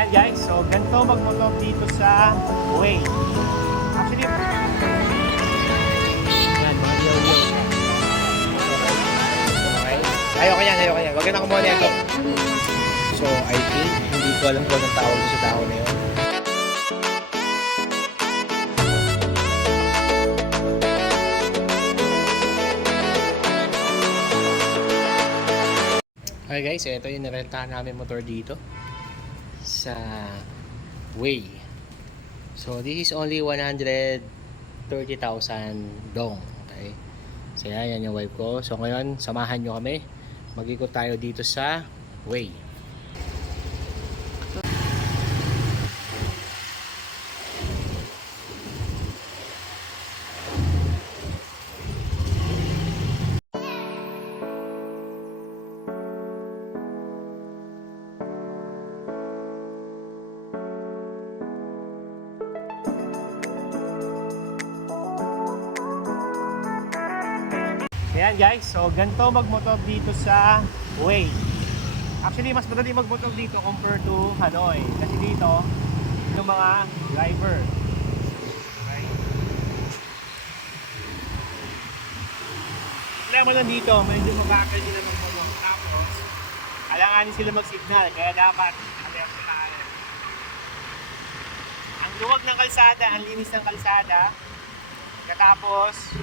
Ayan guys, so ganito magmotor dito sa Way. Actually, yan, mga yaw-yaw. Okay. Ayoko yan. Huwag ka na kumuha nito. So, I think, hindi ko alam kung anong tawag sa tao na yun. Okay guys, ito yung nirentahan namin motor dito sa Way. So this is only 130,000 dong. Okay. So yan yung wife ko. So ngayon, samahan nyo kami. Mag-ikot tayo dito sa Way. Ayan guys, so ganito magmotor dito sa Way. Actually, mas madali magmotor dito compared to Hanoi. Kasi dito, yung mga driver. Okay. Problema lang dito, medyo mabagal sila magmotor. Tapos, alanganin sila mag-signal. Kaya dapat, alert tayo. Ang luwag ng kalsada, ang linis ng kalsada. Katapos,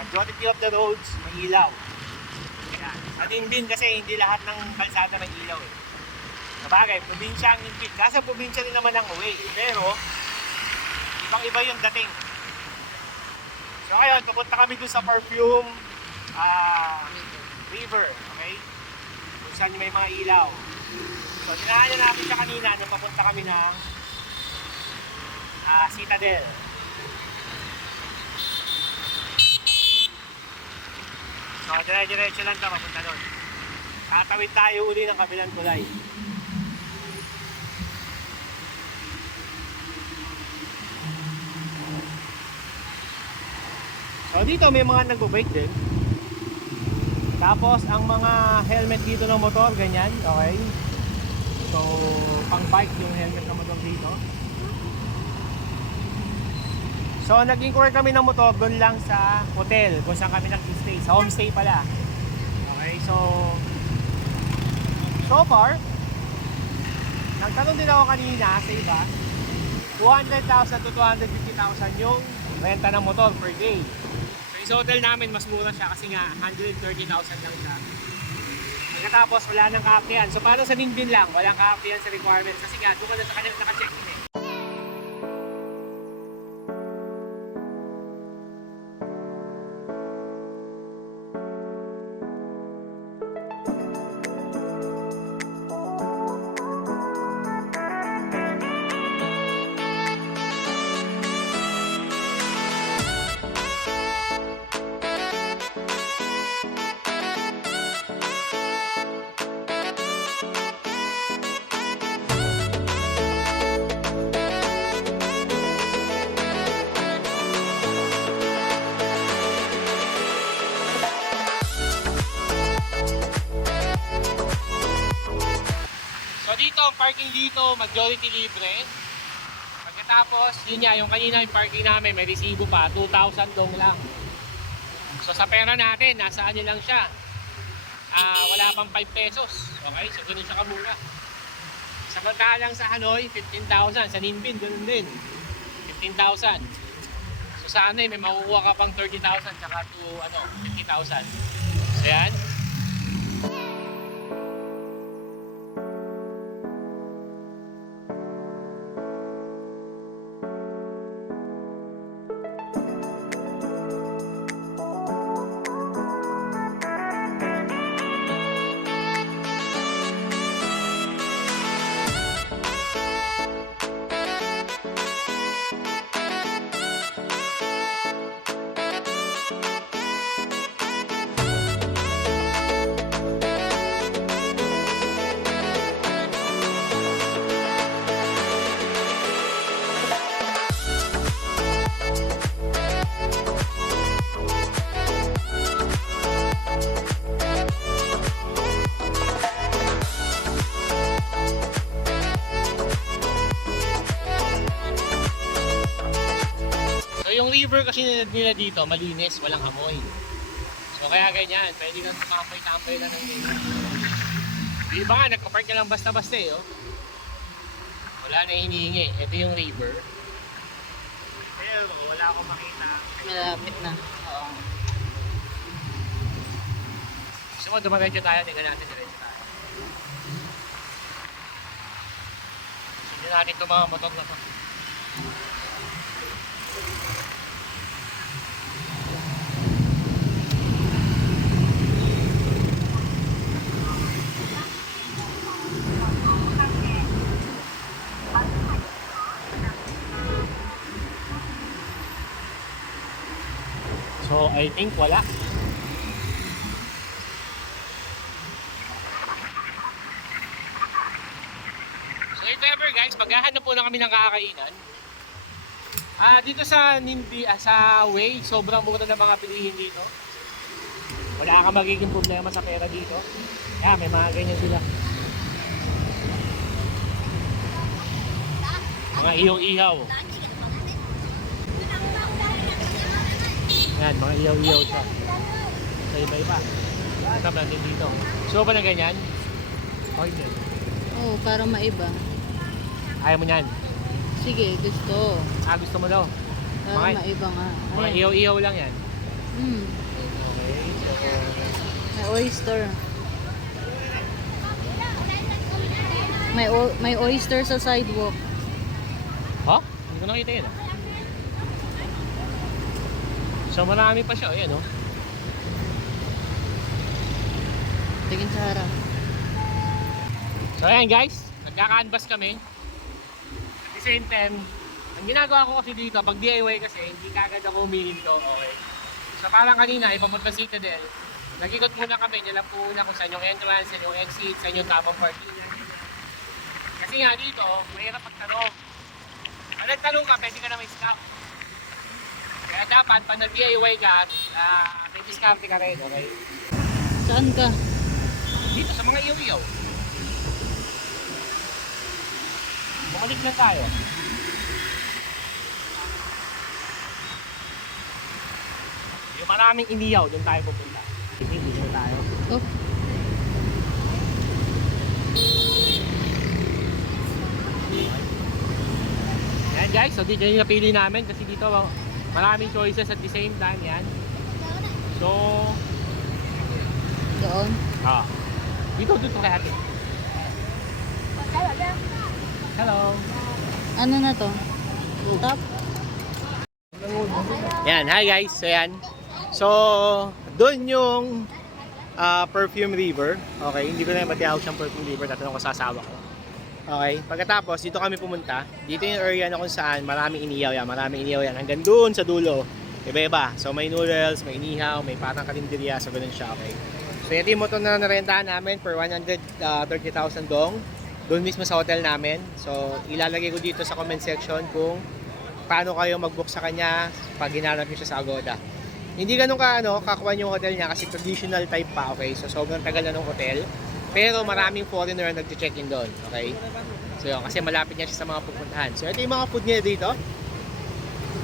majority of the roads may ilaw. Ayan. Sa Dinbin kasi hindi lahat ng kalsada may ilaw eh. Sabagay, probinsya ang Dinbin. Kasi probinsya din naman ang Way. Pero, ibang-iba yung dating. So ngayon, pupunta kami dun sa Perfume River. Okay? Kung saan may mga ilaw. So, dinahan natin siya kanina nung papunta kami ng Citadel. So, dire-diretso lang ito, mapunta doon. Tatawid tayo uli ng kabilang kulay. So, dito may mga nagbo-brake din. Tapos, ang mga helmet dito ng motor, ganyan, okay? So, pang-bike yung helmet ng motor dito. So, nag-inquire kami ng motor doon lang sa hotel kung saan kami nag-stay. Sa homestay pala. Okay, so far, nagtanong din ako kanina sa iba, 200,000 to 250,000 yung renta ng motor per day. So, sa hotel namin, mas mura siya kasi nga 130,000 lang siya. Pagkatapos, wala nang kaartihan. So, parang sa Dinbin lang, walang kaartihan sa requirements kasi nga, doon ka na sa kanyang naka-check-in eh. So dito, parking dito, majority libre. Pagkatapos, yun nga, yung kanina yung parking namin, may resibo pa, 2,000 dong lang. So sa pera natin, nasa ano lang siya, wala pang 5 pesos. Okay, so ganun siya kamura. Samantalang sa Hanoi, 15,000. Sa Dinbin, ganun din, 15,000. So sa ano, may makukuha ka pang 30,000 tsaka to 50,000. So yan. river kasi nila dito, malinis, walang amoy. So kaya ganyan, pwede kang tumapoy-tampoy lang ng ganyan. Di ba nga, nagka-park ka lang basta-basta eh, oh. Wala na hinihingi. Ito yung river. Kaya wala akong makita. Malapit na. Oo. Gusto mo, dumaretso tayo, tingnan natin diretso tayo. Tingnan natin itong mga motor na to. So, I think wala. So, if ever guys, maghahanap po na kami ng kakainan. Dito sa Nindi, sa Way, sobrang mura ng mga pilihin dito. Wala kang magiging problema sa pera dito. Kaya may mga ganyan sila. Mga iyaw-iyaw. Yan, mga iyaw-iyaw siya. Sa iba-iba. Ito ba din dito. So ba na ganyan? Okay din. Oo, para maiba. Ayaw mo yan? Sige, gusto. Gusto mo daw? Para Mga- maiba nga. Mga Ayan. iyaw-iyaw lang yan. Mm. Okay, so... May oyster. May oyster sa sidewalk. Ha? Hindi ko nakita yun. So marami pa siya. Ayan, oh. Tingin sa harap. So ayan guys, nagka-canvas kami. At the same time, ang ginagawa ko kasi dito, pag DIY kasi, hindi kagad ako humihinto, okay. So parang kanina, ipapunta Citadel, nag-ikot muna kami, nilang po una kung saan yung entrance, saan yung exit, saan yung top of parking. Kasi nga dito, mahirap pagtanong. Pag nagtanong ka, pwede ka na may scout. Kaya dapat, pag nag-DIY ka, may discount ka rin, okay. Saan ka? Dito sa mga iyaw-iyaw. Bumalik na tayo. Yung maraming iniyaw, doon tayo pupunta. Dito na tayo. Oh. Yan guys, so dito yung napili namin kasi dito maraming choices at the same time yan. So, Doon. dito kaya natin. Hello. Ano na to? Top? Yan, hi guys. So yan. So, doon yung Perfume River. Okay, hindi ko na matiyawag siyang Perfume River. Tatanong ko sa asawa ko. Okay, pagkatapos dito kami pumunta. Dito yung area na kung saan maraming inihaw yan. Maraming inihaw yan. Hanggang doon sa dulo. Iba-iba. So may noodles, may inihaw, may patang karinderya. So ganun siya, okay. So yung motor na narentahan namin for 130,000 dong. Doon mismo sa hotel namin. So ilalagay ko dito sa comment section kung paano kayo mag-book sa kanya pag hinanap nyo siya sa Agoda. Hindi ganun kakuha yung hotel niya kasi traditional type pa, okay. So sobrang tagal na ng hotel. Pero maraming foreigner ang nag-check-in doon, okay. So yun, kasi malapit niya siya sa mga pupuntahan. So ito yung mga food niya dito.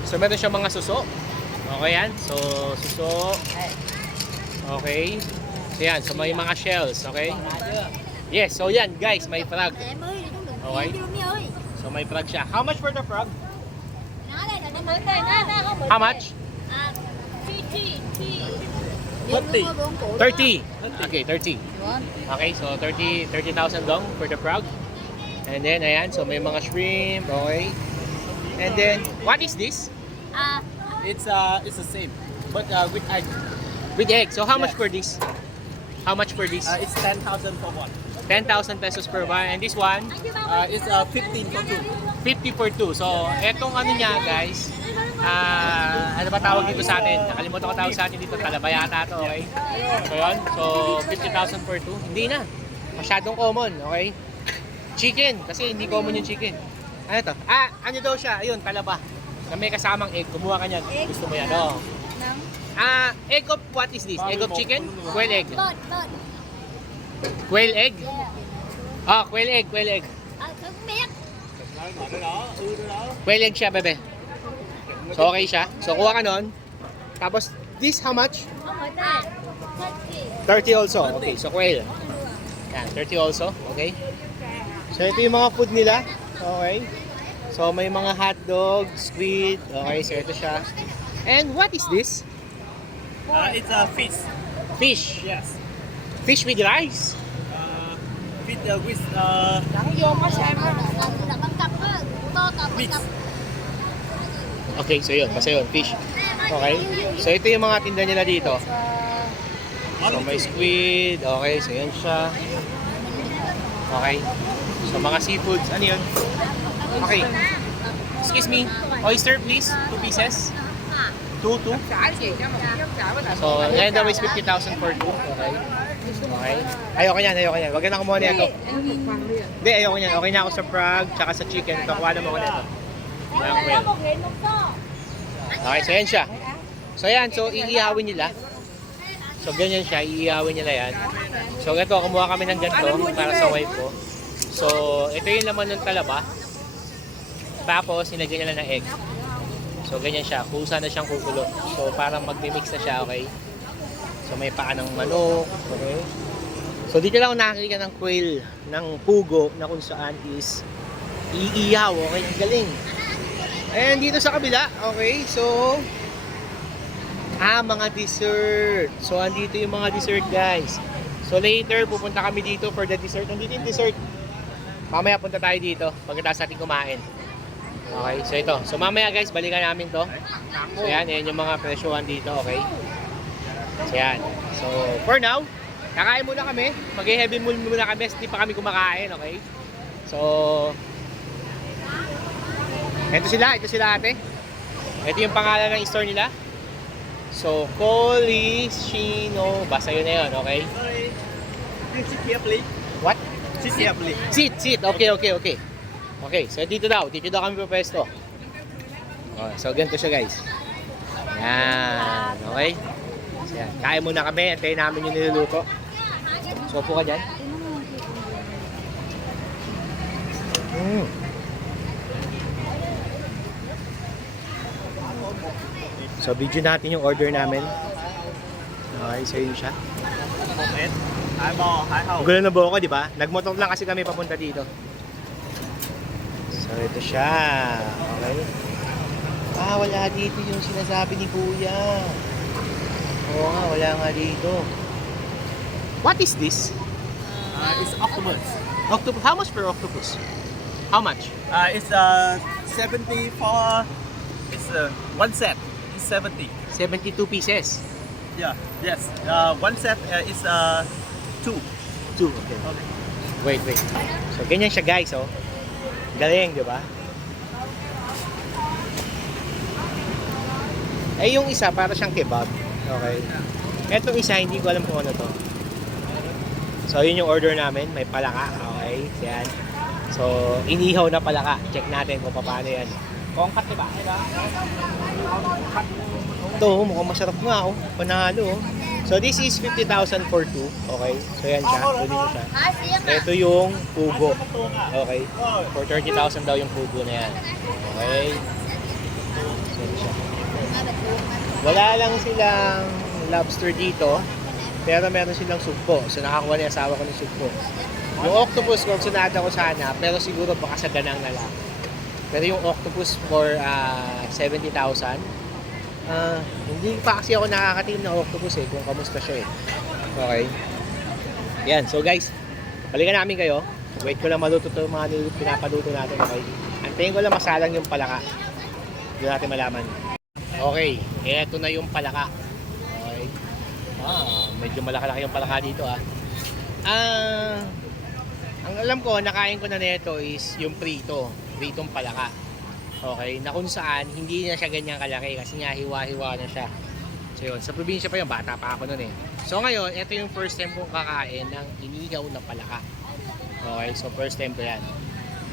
So meron siya mga suso. Okay yan. So suso. Okay. So yan, so may mga shells, okay? Yes, so yan guys, may frog. Okay? So may frog siya. How much for the frog? How much? 30. Okay, 30. Okay, so 30,000 dong for the frog. And then ayan, so may mga shrimp, okay? And then what is this? It's the same, but with egg. With egg. So how much for this? How much for this? It's 10,000 for one. 10,000 pesos per one. And this one, It's 15 for two. 50 for two. So, etong ano niya, guys, ano ba tawag dito sa atin? Nakalimutan ko tawag sa atin dito. Talaba yata ito, okay? So, yun. So, 50,000 for two. Hindi na. Masyadong common, okay? Chicken. Kasi hindi common yung chicken. Ano to? Ano daw siya? Ayun, talaba. Na may kasamang egg. Kumuha ka niyan. Gusto mo yan, oh. Egg of what is this? Egg of chicken? Quail egg. Quail egg? Quail egg, quail egg. Quail egg siya, bebe. So okay siya. So kuha ka nun. Tapos, this how much? 30 also. Okay, so quail. Yan, 30 also. Okay. So ito yung mga food nila. Okay. So may mga hotdog, squid. Okay, so ito siya. And what is this? It's a fish. Fish. Yes. Fish with rice. With mix. Okay, so yun. Basta yun, fish. Okay. So ito yung mga tinda nila dito. So may squid. Okay, so yan siya. Okay. So mga seafoods. Ano yun? Okay. Excuse me. Oyster please. 2 pieces. 2. So ngayon daw is 50,000 for 2. Okay. Okay. Ayoko niyan. Wag ka na kumuha nito. Hindi, ayoko niyan. Okay na ako sa frog, tsaka sa chicken. Ito, kuha naman ako nito. Okay, so yan siya. So yan, so iihawin nila. So ganyan siya, iihawin nila yan. So ito, kumuha kami ng ganito para sa wife ko. So ito yung laman ng talaba. Tapos nilagyan nila ng egg. So ganyan siya, kusa na siyang kukulo. So parang magmi-mix na siya, okay? So may paa ng manok, okay? So dito lang ako nakakita ng quail, ng pugo na kung saan is iihaw, okay? Ang galing. And dito sa kabila, okay? So mga dessert. So andito yung mga dessert, guys. So later pupunta kami dito for the dessert. Nandito yung dessert. Mamaya punta tayo dito pagkatapos natin kumain. Okay, so ito. So mamaya guys, balikan namin to. So yan yung mga presyohan dito, okay? So yan. So for now, kakain muna kami. Mag-heavy meal muna kami. Hindi pa kami kumakain, okay? So ito sila ate. Ito yung pangalan ng store nila. So Colishino, basta yun na yun, okay? Sorry. Sit here, please. What? Sit here, please. Sit. Okay. Okay, so dito daw kami pwesto. Oh, so ganito siya, guys. Yan, okay? So yan, kain muna kami, antayin namin yung niluluto. So upo ka dyan. So video natin yung order namin. Okay, so yun siya. Gulo na buo ko, di ba? Nagmotor lang kasi kami papunta dito. So ito siya. Okay. Wala dito yung sinasabi ni Kuya. Oo nga, wala nga dito. What is this? It's octopus. Octopus. How much per octopus? How much? It's 70 for. It's one set. It's 70. 72 pieces. Yeah. Yes. One set is 2. 2. Okay. Wait. So ganyan siya, guys, oh. Galing, di ba? Eh yung isa para siyang kebab. Okay. Etong isa hindi ko alam kung ano to. So yun yung order namin, may palaka. Okay. Yan. So inihaw na palaka. Check natin kung paano yan. Kongkat, di ba? Ito, mukhang masarap nga, oh. Panalo, oh. So this is 50,000 for 2. Okay. So yan siya. Pwede mo siya. Ito yung pugo. Okay. For 30,000 daw yung pugo na yan. Okay. So yan siya. Wala lang silang lobster dito. Pero meron silang sugpo. So nakakuha na yung asawa ko ng sugpo. Yung octopus, konsunada ko sana. Pero siguro baka sa ganang na lang. Pero yung octopus for 70,000. Hindi pa kasi ako nakakatingin na octopus kung kamusta siya eh. Okay. Yan, so guys, balikan namin kayo. Wait ko lang maluto ito mga pinapaluto natin, okay? Antayin ko lang masalang yung palaka. Doon natin malaman. Okay, eto na yung palaka. Okay. Medyo malaki-laki yung palaka dito ang alam ko, nakain ko na nito is yung pritong palaka. Okay, na kung saan hindi na siya ganyan kalaki kasi nga hiwa-hiwa na siya. So yun, sa probinsya pa yun, bata pa ako nun eh. So ngayon, ito yung first time kong kakain ng inihaw na palaka. Okay, so first time ko yan.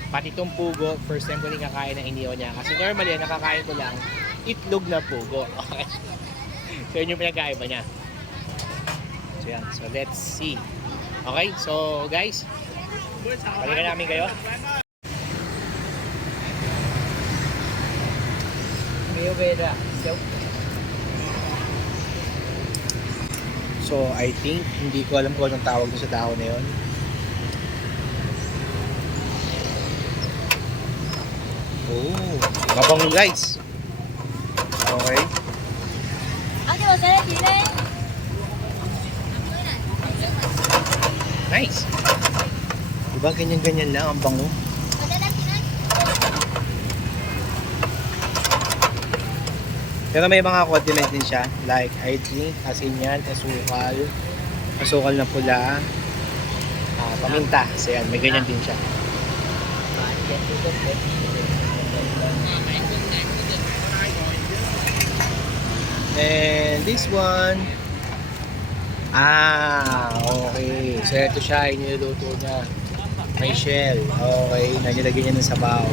Pati itong pugo, first time ko rin kakain ng inihaw niya. Kasi normally, nakakain ko lang itlog na pugo. Okay. So yun yung pinagkaiba niya. So yan, so let's see. Okay, so guys, balikan namin kayo. So, I think, hindi ko alam kung anong tawag doon sa dahon na yun. Oh, mabango guys. Okay. Nice. Diba ganyan-ganyan lang ang bango? Pero may mga condiment din siya. Like, I think, asin yan, asukal. Asukal na pula. Paminta. So yan, may ganyan din siya. And this one. Okay. So ito siya, iniluluto niya. May shell. Okay, nilagyan niya ng sabaw.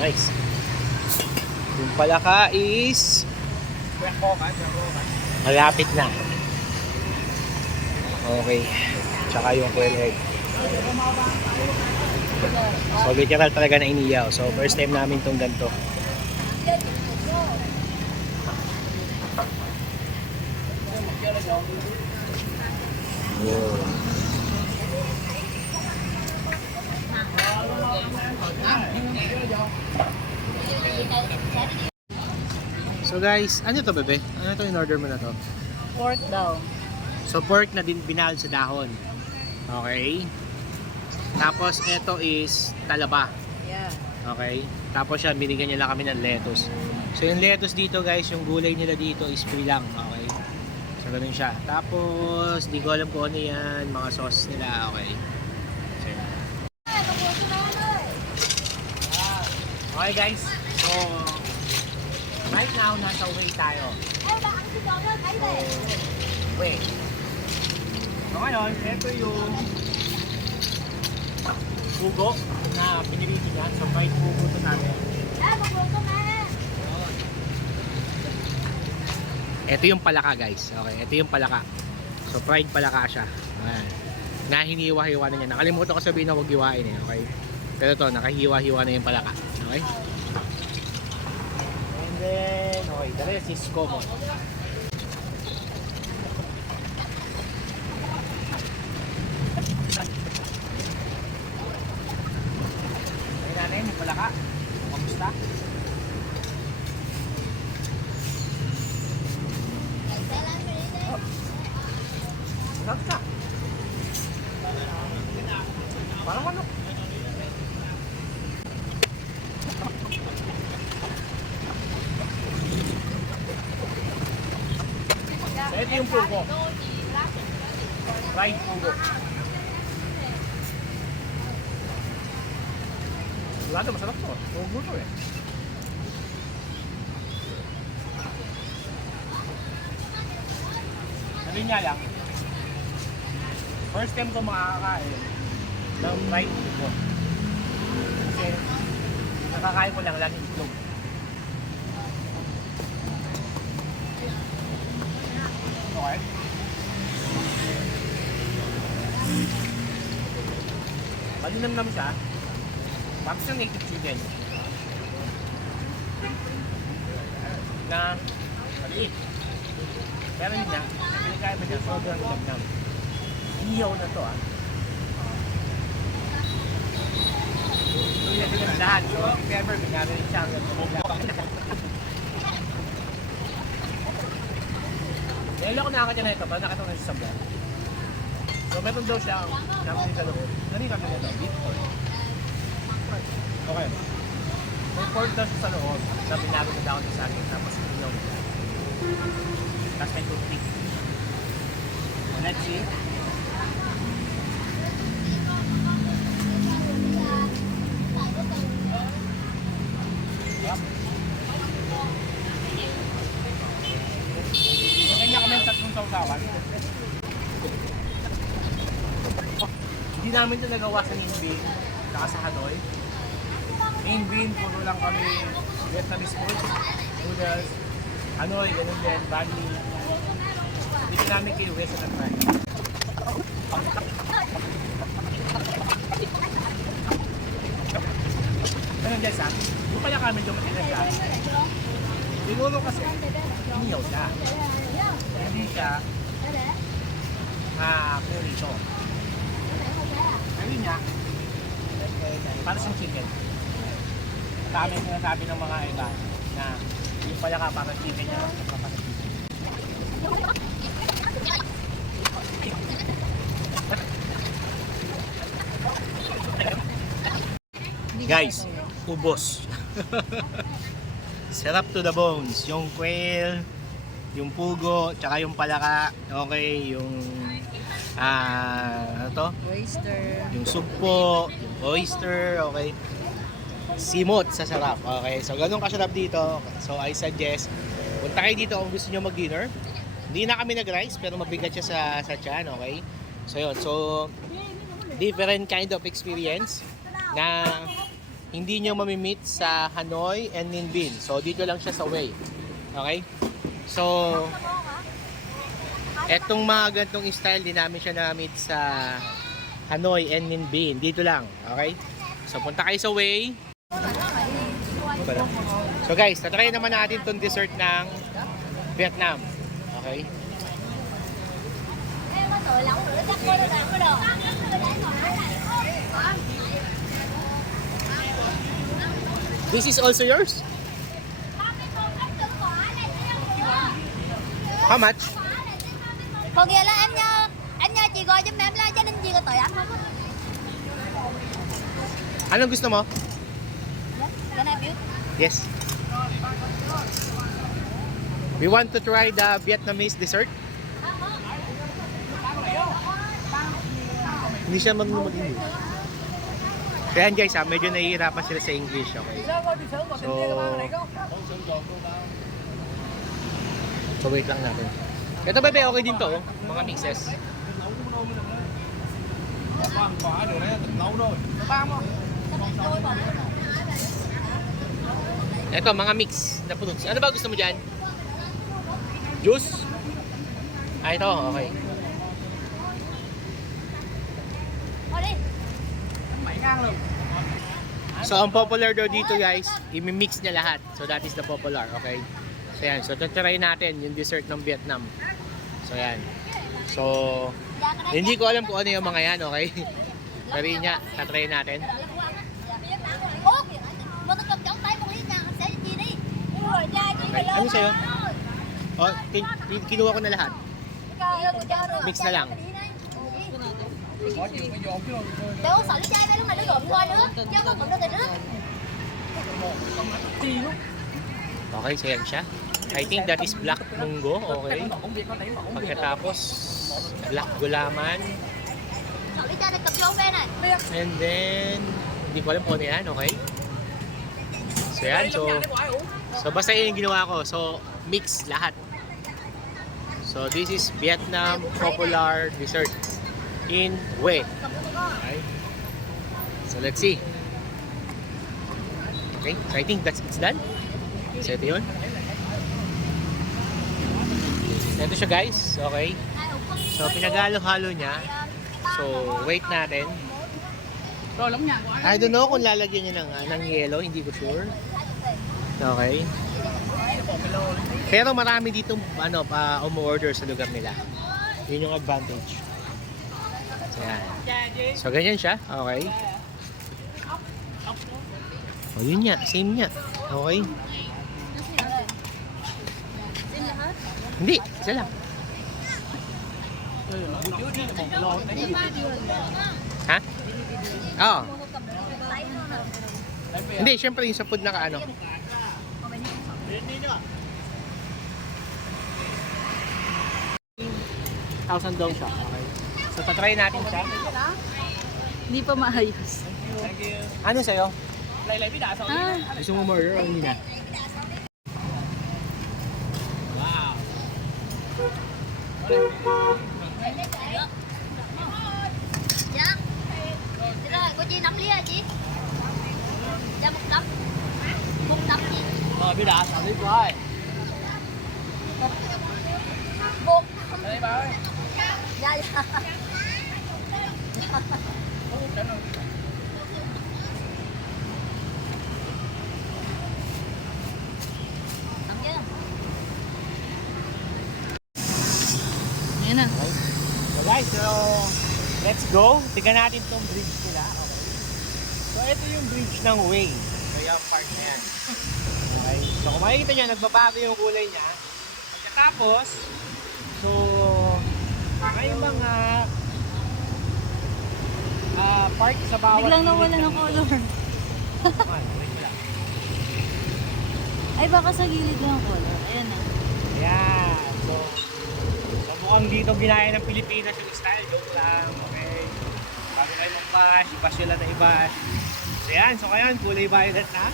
Nice. Yung palaka is malapit na. Okay. Tsaka yung quail egg. So literal talaga na iniyaw. So first time namin tong ganito. Wow. So guys, ano to bebe? Ano to in order mo na to? Pork daw. So pork na din binal sa dahon. Okay. Tapos ito is talaba. Yeah. Okay. Tapos siya binigyan niya lang kami ng lettuce. So yung lettuce dito guys, yung gulay nila dito is free lang. Okay. So ganun siya. Tapos di ko alam kung ano yan, mga sauce nila. Okay. So, yun. Okay guys. So right now nasa way tayo. Way. So ngayon, ito yung pugo na pinirito niya. So fried pugo to namin. Ito yung palaka guys. Okay, ito yung palaka. So fried palaka siya. Ayan. Nahiniwa-hiwa na niya. Nakalimutan ko sabihin na huwag hiwain eh. Okay. Pero ito, nakahiwa-hiwa na yung palaka. Okay. And then, okay, the rest is common. Ayun natin, yung palaka. Kamusta? Sarap ka. Parang ano? So, ito yung pugo. Fried pugo. Wala na, masarap to. Pugo to eh. Sabi niya lang, first time ko makakakain ng fried pugo. Kasi nakakain ko lang lagi itlog. Okay. Malinam siya. Tapos yung native chicken. Na maliit. Pero yun na, pinagkaya ba niya sobrang lamnam. Iyaw na to ah. So yun yung lahat. So if ever binarinig siya hanggang tumula. Ngayon ako nakakadya na ito, parang nakatong na siya sa vlog. So meron daw siya namin sa loob. Ano yung kami na ito? Beef pork. Okay. May pork daw siya sa loob na binago na daw sa akin. Tapos iyaw. Tapos may toothpick. Let's see. Kanya kami yung tatlong sausawan. Hindi namin ito nagawa sa main bean saka sa Hanoi. Main bean, puro lang kami Vietnamese food, noodles, Hanoi, ganun din, bali. Dito namin kayo West na try. Ganun guys ha. Yung pala kami medyo matigas siya. Siguro kasi iniyaw siya. Hindi siya prito. Sabi niya, para sa chicken. Dami sinasabi ng mga iba na yung pala ka para chicken niya. Guys, ubos. Sarap to the bones. Yung quail, yung pugo, tsaka yung palaka. Okay, yung ano to? Oyster. Yung sugpo, yung oyster, okay. Simot sa sarap. Okay, so ganun kasarap dito. So I suggest, punta kayo dito kung gusto nyo mag-dinner. Hindi na kami nag-rice, pero mabigat siya sa tiyan, okay? So yun, so different kind of experience na hindi nyo mamimit sa Hanoi and Ninh Binh. So dito lang siya sa Hue. Okay? So etong mga gantong style, din namin siya na-meet sa Hanoi and Ninh Binh. Dito lang. Okay? So punta kayo sa Hue. So guys, tatry naman natin itong dessert ng Vietnam. Okay? This is also yours? How much? Còn vậy là em nhờ chị gọi giùm em là gia đình chị có tới ăn không? Anong gusto mo? Can I have Yes. We want to try the Vietnamese dessert. Hindi siya mag-English. Kaya guys medyo nahihirapan sila sa English, okay? So wait lang natin. Ito bebe, okay din to, mga mixes. Ito, mga mix na fruits. Ano ba gusto mo dyan? Juice? Ah, ito, okay. So, ang popular daw dito guys, i-mix niya lahat. So, that is the popular, okay? So, yan. So, tatry natin yung dessert ng Vietnam. So, yan. So, hindi ko alam kung ano yung mga yan, okay? Pero yun nga, tatry natin. Okay. Ano sa'yo? Oh, kinuha ko na lahat. Mix na lang. Để uống sợi cái chai đây lúc này nó gộm qua nữa, chứ không còn được nữa. Okay, so yan siya. I think that is black munggo, okay. Pagkatapos, black gulaman. Sợi cái chai này cặp vô bên này. And then, hindi ko alam kung ano yan, okay. So yan, so basta yun yung ginawa ko. So, mix lahat. So, this is Vietnam popular dessert in Hue. Okay. So, let's see. Okay, so I think it's done. So, ito yun. So, ito siya guys. Okay. So, pinagalo-halo niya. So, wait natin. I don't know kung lalagyan niya ng yelo. Hindi ko sure. Okay. Pero marami dito umu-order sa lugar nila. Yun yung advantage. So, yan. So, ganyan siya. Okay. O, yun nga. Same nga. Okay. Hindi. Isa lang. Ha? Oo. Hindi, syempre yung sa food na kaano. 1,000 daw siya. Okay. So, tatry natin siya. Hindi pa maayos. Ano sa'yo? Ah, Gusto mo murder o hindi na? Dạ. Chị rồi, cô Chi 5 ly hả chị? Dạ 1 tấm. 1 tấm chị. Rồi, biết đã, xào tiếp rồi. Một. Đây bà ơi. Dạ dạ. Ayan na. Okay. So guys, so let's go. Tignan natin tong bridge nila. Okay. So ito yung bridge ng Way. So yung part na yan. Okay. So kung makikita nyo, nagbabago yung kulay niya. Pagkatapos, so may mga park sa bawat Biglang unit nawala ng color. wait lang. Ay, baka sa gilid lang ang color. Ayan na. Ayan. So mukhang dito ginaya ng Pilipinas yung style. Joke lang. Okay. Bago kayo mag-bash, i-bash nyo lang na i-bash. So yan. So ngayon, kulay violet na.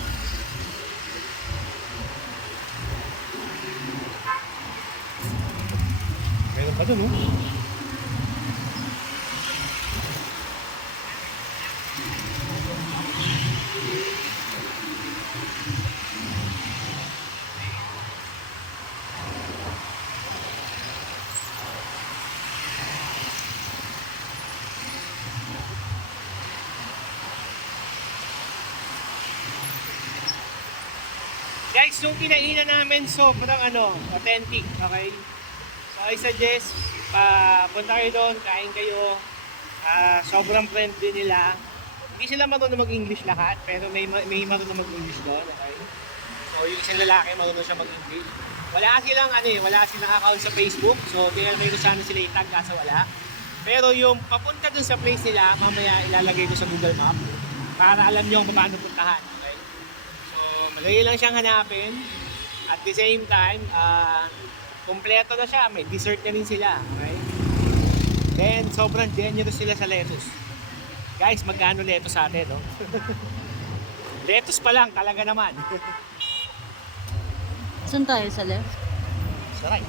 Meron pa dun, oh. Guys, yung kinainan namin sobrang authentic, okay? So I suggest, punta kayo doon, kain kayo. Sobrang friendly nila. Hindi sila marunong mag-English lahat, pero may marunong mag-English doon, okay? So yung isang lalaki marunong siya mag-English. Wala silang account sa Facebook, so pinalagay ko sana sila itag kaso wala. Pero yung papunta dun sa place nila, mamaya ilalagay ko sa Google Map para alam nyo kung paano puntahan, okay? So madali lang siyang hanapin. At the same time, kompleto na siya, may dessert na rin sila, okay? Then sobrang generous sila sa lettuce. Guys, magkano lettuce sa atin, no? Lettuce pa lang, talaga naman. Saan tayo sa left? Saray.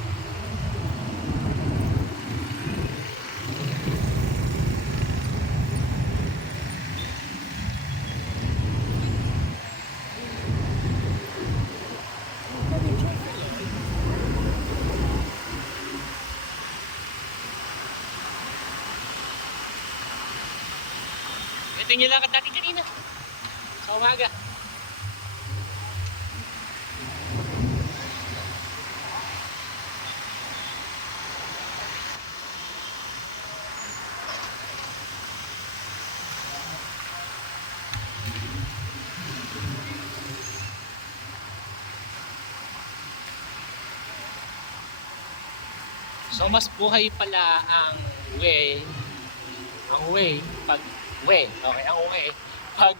Ito yung lakad natin kanina. Sa umaga. So mas buhay pala ang way pag way, okay, ang way pag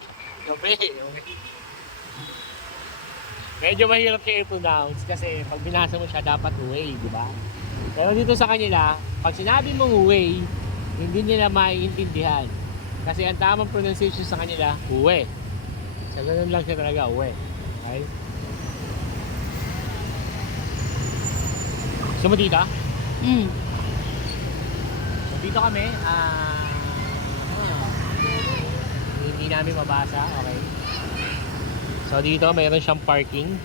gabi, okay. Medyo mahirap siya i-pronounce kasi pag binasa mo siya dapat way, di ba? Pero dito sa kanila, pag sinabi mong way, hindi nila maiintindihan. Kasi ang tamang pronunciation sa kanila, uwe. So ganun lang siya talaga, uwe. Okay? Gusto mo dito? So dito kami, hindi namin mabasa, okay. So dito mayroon siyang parking.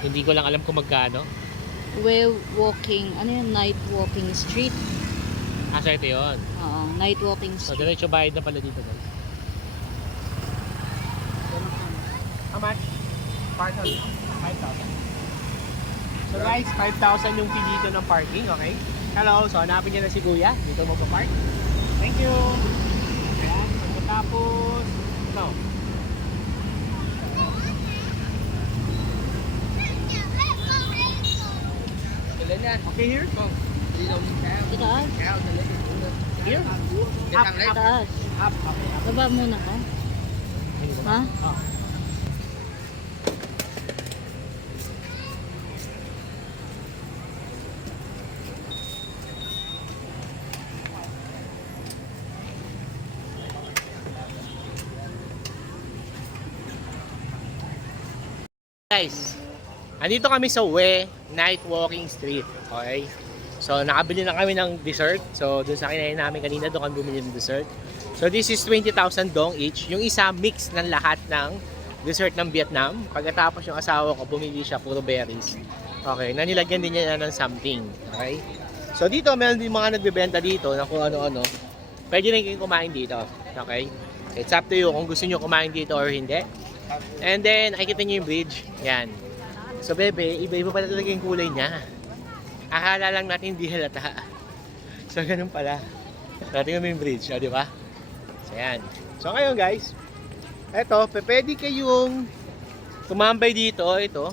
Hindi ko lang alam kung magkano. Way walking, ano yun? Night walking street. So ito yun. Oo, night walking So street. diretso bayad na pala dito, guys. How much? 5,000. So guys, 5,000 yung fee dito ng parking, okay? Hello, so hanapin niyo na si Kuya. Dito magpa-park. Thank you. Ayan, pagkatapos, ito. Okay, here? Itaas. Here? Up, up, Itaas. up, up. Baba muna ka. Ha? Oh. Guys, andito kami sa Night Walking Street. Okay? So, nakabili na kami ng dessert. So, dun sa kinain namin kanina, doon kami bumili ng dessert. So, this is 20,000 dong each. Yung isa, mix ng lahat ng dessert ng Vietnam. Pagkatapos yung asawa ko, bumili siya puro berries. Okay, nanilagyan din niya ng something. Okay? So, dito, meron din mga nagbebenta dito na kung ano-ano. Pwede rin kayong kumain dito. Okay? It's up to you kung gusto nyo kumain dito or hindi. And then, nakikita nyo yung bridge. Yan. So, bebe, iba-iba pala talaga yung kulay niya. Akala lang natin hindi halata. So, ganun pala. So, tingnan mo yung bridge, di ba? So, yan. So, ngayon guys, eto, pwede kayong tumambay dito, ito.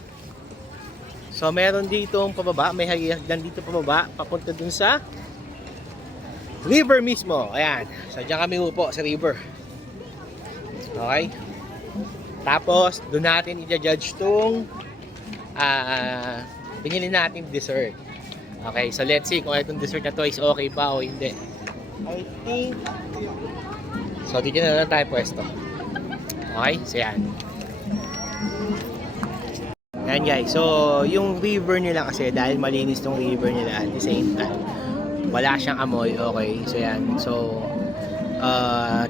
So, meron dito ang pababa, may hagdan dito pababa, papunta dun sa river mismo. Ayan. So, dyan kami upo sa river. Okay? Tapos, doon natin i-judge tong pinili natin dessert. Okay, so let's see kung itong dessert na to is okay ba o hindi. I think... So, dito na lang tayo pwesto. Okay, so yan. Yan guys, so yung river nila kasi dahil malinis tong river nila at the same time, wala siyang amoy, okay, so yan. So,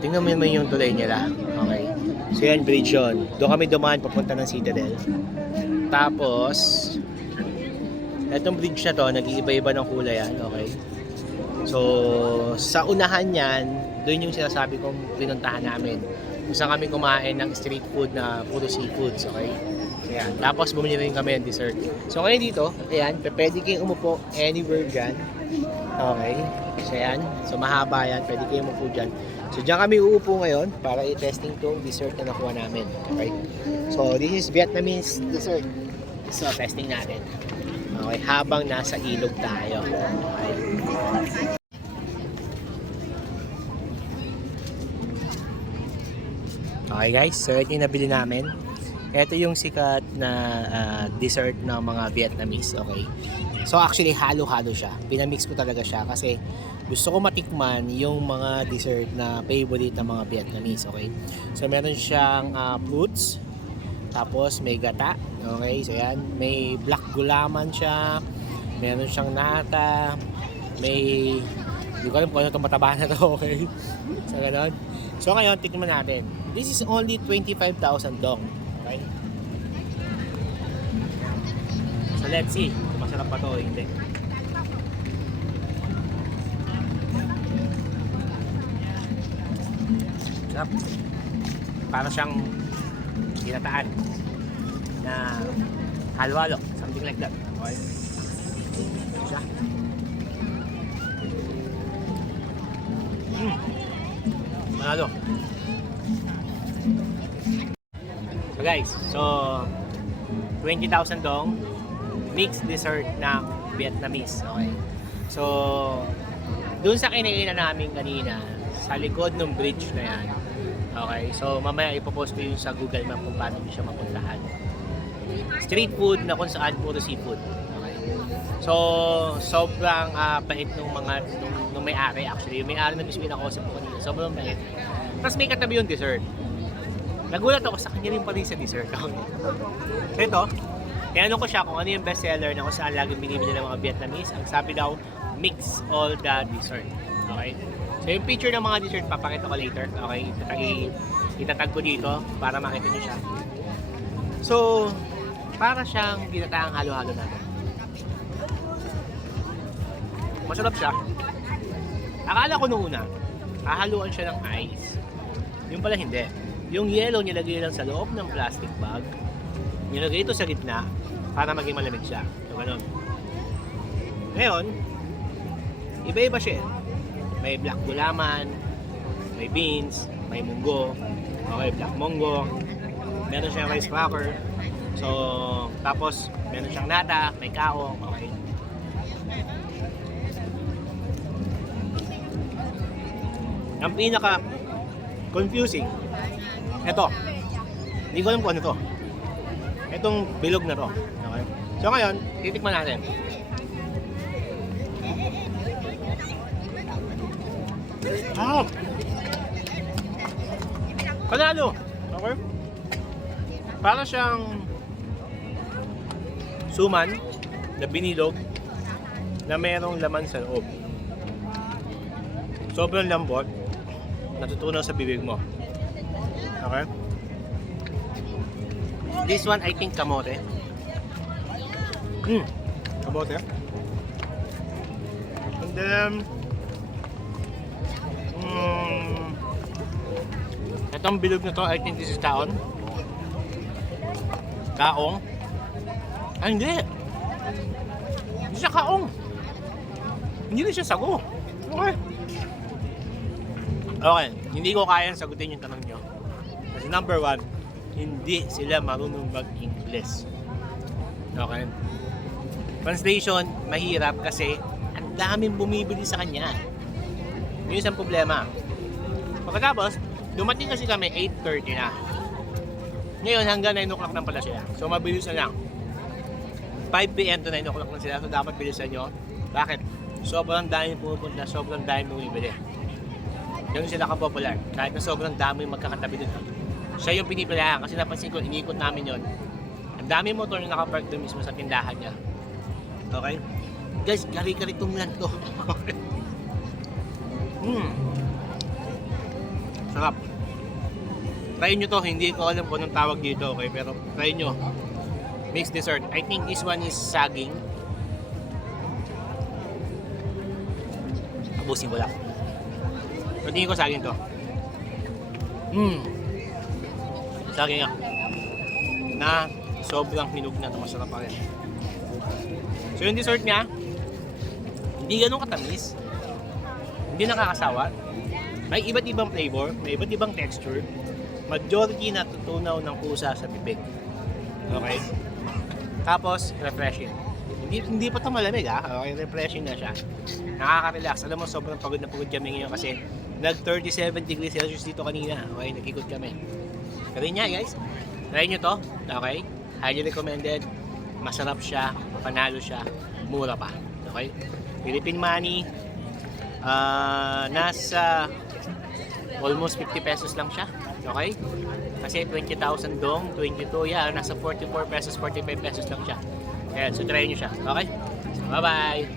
tingnan mo naman yung tulay nila, okay. So yan, bridge yun. Doon kami dumaan papunta ng Citadel. Tapos, itong bridge na to, nag-iiba-iba ng kulay yan, okay. So, sa unahan yan, doon yung sinasabi kong pinuntahan namin. Kung saan kami kumain ng street food na puro seafoods, okay. So yan, tapos bumili rin kami ng dessert. So ngayon dito, ayan, pwede kayong umupo anywhere dyan. Okay, so yan, so mahaba yan, pwede kayong umupo dyan. So dyan kami uupo ngayon para i-testing tong dessert na nakuha namin. Okay, so this is Vietnamese dessert. So testing natin. Okay, habang nasa ilog tayo. Okay. Okay guys, so ito yung nabili namin. Ito yung sikat na dessert ng mga Vietnamese, okay? So actually halo-halo siya. Pinamix ko talaga siya kasi gusto ko matikman yung mga dessert na favorite ng mga Vietnamese, okay? So meron siyang fruits, tapos may gata, okay? So yan, may black gulaman siya, meron siyang nata, may... Hindi ko alam kung ano itong mataba na to, okay? So gano'n. So ngayon, tikman natin. This is only 25,000 dong. Okay? So let's see kung masarap pa to o hindi. Sarap. Para siyang ginataan na halo-halo. Something like that. Okay? Ito siya. Manalo. So guys, so 20,000 dong mixed dessert ng Vietnamese, okay? So doon sa kinainan namin kanina sa likod ng bridge na yan, okay? So mamaya ipopost ko yun sa Google Map kung paano nyo siya mapuntahan. Street food na kung saan puro seafood, okay? So sobrang bait nung mga nung may-ari, actually yung may-ari na mismo yung nakausap ko kanina, sobrang bait. Tapos may katabi yung dessert. Nagulat ako sa kanya rin pala sa dessert. So ito, tinanong ko siya kung ano yung best seller na kung saan laging binibili ng mga Vietnamese. Ang sabi daw, mix all the dessert. Okay? So yung picture ng mga dessert, papakita ko later. Okay? Itatag ko dito para makita nyo siya. So, para siyang ginataang halo-halo natin. Masarap siya. Akala ko nung una, hahaluan siya ng ice. Yung pala hindi. Yung yellow nilagay lang sa loob ng plastic bag. Nilagay ito sa gitna para maging malamig siya. So, ganun. Ngayon, iba-iba siya. May black gulaman, may beans, may munggo, okay, black munggo, meron siyang rice cracker. So, tapos, meron siyang nata, may kaong, okay. Ang pinaka confusing, ito, hindi ko alam kung ano to. Itong bilog na to. Okay? So ngayon, titikman natin. Panalo! Okay? Para siyang suman na binilog na mayroong laman sa loob. Sobrang lambot, natutunaw sa bibig mo. Okay? This one, I think, kamote. Kamote. And then, itong bilog na to, I think this is taon. Kaong. Hindi. Hindi siya kaong. Hindi na siya sago. Okay. Okay, hindi ko kayang sagutin yung tanong nyo. Kasi number one, hindi sila marunong mag-English. Okay? Translation, mahirap kasi ang daming bumibili sa kanya. Yun isang problema. Pagkatapos, dumating kasi kami 8:30 na. Ngayon hanggang 9 o'clock lang pala sila. So mabilis na lang. 5 p.m. to 9 o'clock lang sila. So dapat bilisan nyo. Bakit? Sobrang dami pumupunta, sobrang dami bumibili. Ganun sila kapopular. Kahit na sobrang dami magkakatabi dun. Siya yung pinipilahan kasi napansin ko, iniikot namin yon. Ang dami motor na nakapark doon mismo sa tindahan niya. Okay? Guys, kari-kari tumlan to. Sarap. Try nyo to, hindi ko alam kung anong tawag dito, okay? Pero try nyo. Mixed dessert. I think this one is saging. Abusin ko lang. So, tingin ko saging to. Saging nga. Na sobrang hinog na. Masarap pa rin. So, yung dessert niya, hindi ganun katamis. Hindi nakakasawa. May iba't ibang flavor, may iba't ibang texture. Majority natutunaw ng pusa sa bibig. Okay? Tapos, refreshing. Hindi pa ito malamig Okay, refreshing na siya. Nakaka-relax. Alam mo, sobrang pagod na pagod kami ngayon kasi nag 37 degrees Celsius dito kanina. Okay, nag-ikot kami. Pero yun nga guys, try nyo to. Okay? Highly recommended. Masarap siya, panalo siya, mura pa. Okay? Philippine money, nasa almost 50 pesos lang siya. Okay? Kasi 20,000 dong, 22, nasa 44 pesos, 45 pesos lang siya. Ayan, so try nyo siya. Okay? So, bye-bye!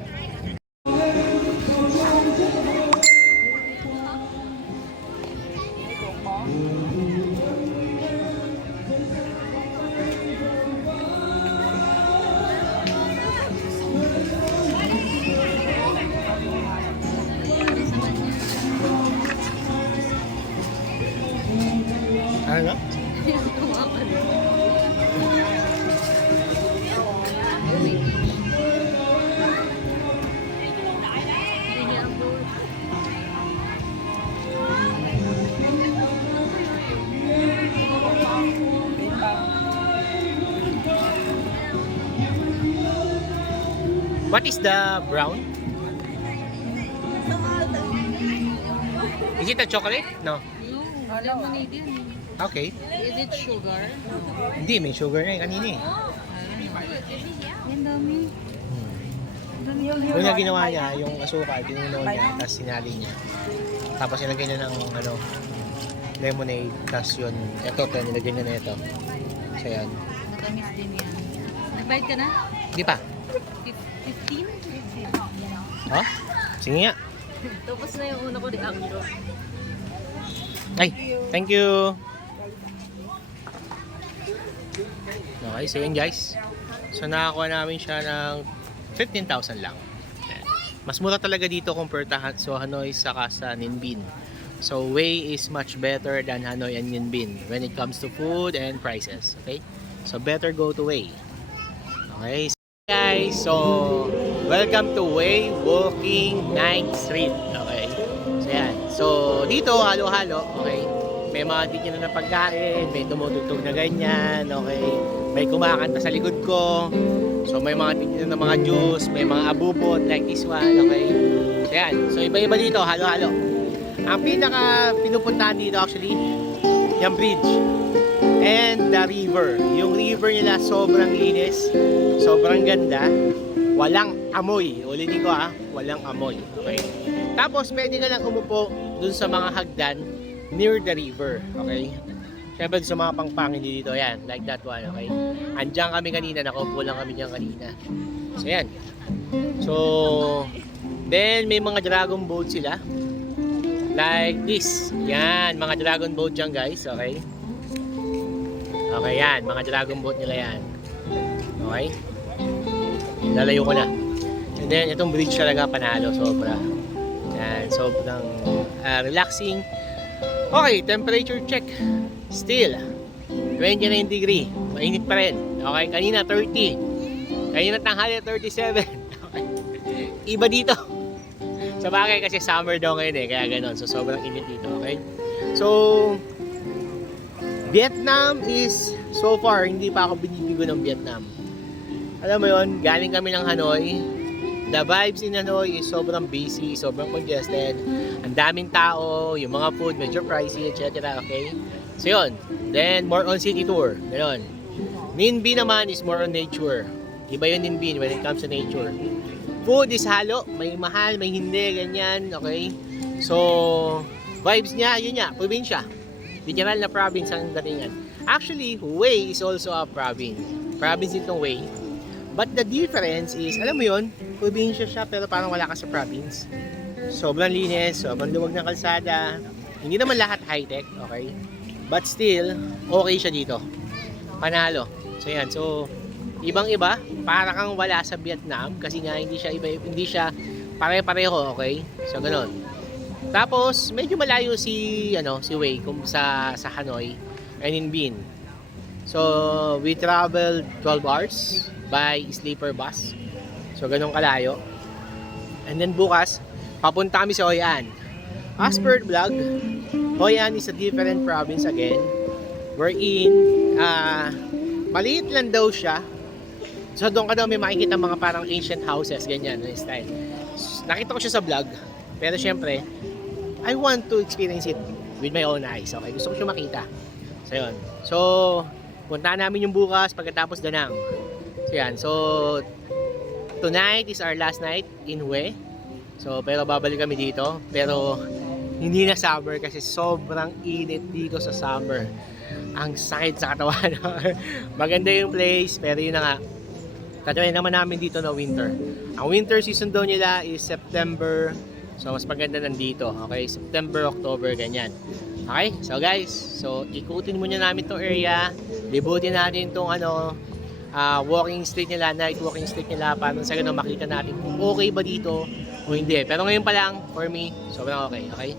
Ano? What is the brown? Is it a chocolate? No. No, lemonade yan. Okay. Is it sugar? Hindi, may sugar na kanina eh. Yan dami. Una ginawa niya, yung asukal, tinunaw niya, tapos sinali niya. Tapos nilagay niya ng lemonade, tapos yun, nilagay niya na ito. So yan. Matamis din yan. Nagbayad ka na? Hindi pa. 15? Oh? Sige nga. Tapos na yung una ko reaction. Ay, thank you. Okay, so yun guys. So nakakuha namin siya ng 15,000 lang. Mas mura talaga dito compared to Hanoi saka sa Ninh Binh. So Hue is much better than Hanoi and Ninh Binh when it comes to food and prices. Okay? So better go to Hue. Okay, so guys, so welcome to Hue Walking Ninth Street. Okay. So yan. So dito halo-halo, okay. May mga titignan na pagkain, may tumutugtog na ganyan, okay. May kumakanta sa likod ko. So may mga titignan na mga juice, may mga abubot like this one, okay. So yan. So iba-iba dito, halo-halo. Ang pinaka pinupuntahan dito actually, yung bridge and the river. Yung river nila sobrang linis, sobrang ganda, walang amoy. Ulitin ko walang amoy. Okay. Tapos pwede ka lang umupo dun sa mga hagdan near the river. Okay. Siyempre sa mga pangpangin dito, yan, like that one. Okay. Andiyan kami kanina, nakaupo lang kami diyan kanina. So yan. So then may mga dragon boat sila. Like this. Yan, mga dragon boat dyan guys. Okay. Okay yan, mga dragon boat nila yan. Okay. Lalayo ko na. And then itong bridge talaga panalo, sobra. Yan, sobrang relaxing. Okay, temperature check. Still 29 degree. Mainit pa rin. Okay, kanina 30. Kanina tanghali 37. Okay. Iba dito. Sa bagay kasi summer daw ngayon kaya ganon. So sobrang init dito, okay? So, Vietnam is, so far, hindi pa ako binibigo ng Vietnam. Alam mo yon, galing kami ng Hanoi. The vibes in Hanoi is sobrang busy, sobrang congested. Ang daming tao, yung mga food medyo pricey, etc. Okay? So yun. Then, more on city tour. Ganon. Ninh Binh naman is more on nature. Iba yun Ninh Binh when it comes to nature. Food is halo. May mahal, may hindi, ganyan. Okay? So, vibes niya, yun niya, probinsya. Literal na province ang datingan. Actually, Hue is also a province. Province itong Hue. But the difference is, alam mo yun, probinsya siya pero parang wala ka sa province. Sobrang linis, sobrang luwag ng kalsada. Hindi naman lahat high-tech, okay? But still, okay siya dito. Panalo. So yan, so ibang-iba, para kang wala sa Vietnam kasi nga hindi siya pare-pareho, okay? So ganoon. Tapos medyo malayo si Hue kung sa Hanoi and in Binh. So we traveled 12 hours by sleeper bus. So ganun kalayo. And then bukas, papunta kami sa Hoi An. As per vlog, Hoi An is a different province again. Wherein, maliit lang daw siya. So doon ka daw may makikita mga parang ancient houses, ganyan na style. Nakita ko siya sa vlog, pero syempre, I want to experience it with my own eyes. Okay, gusto ko siya makita. So yun. So, punta namin yung bukas pagkatapos Danang. So yan. So, tonight is our last night in Hue. So, pero babalik kami dito. Pero, hindi na summer kasi sobrang init dito sa summer. Ang sakit sa katawan. Maganda yung place, pero yun na nga. Tatry naman namin dito na winter. Ang winter season daw nila is September. So, mas maganda nandito. Okay? September, October, ganyan. Okay? So, guys. So, ikutin muna namin tong area. Libutin natin tong walking street nila, night walking street nila para sa ganun makita natin kung okay ba dito o hindi. Pero ngayon pa lang, for me, sobrang okay. Okay?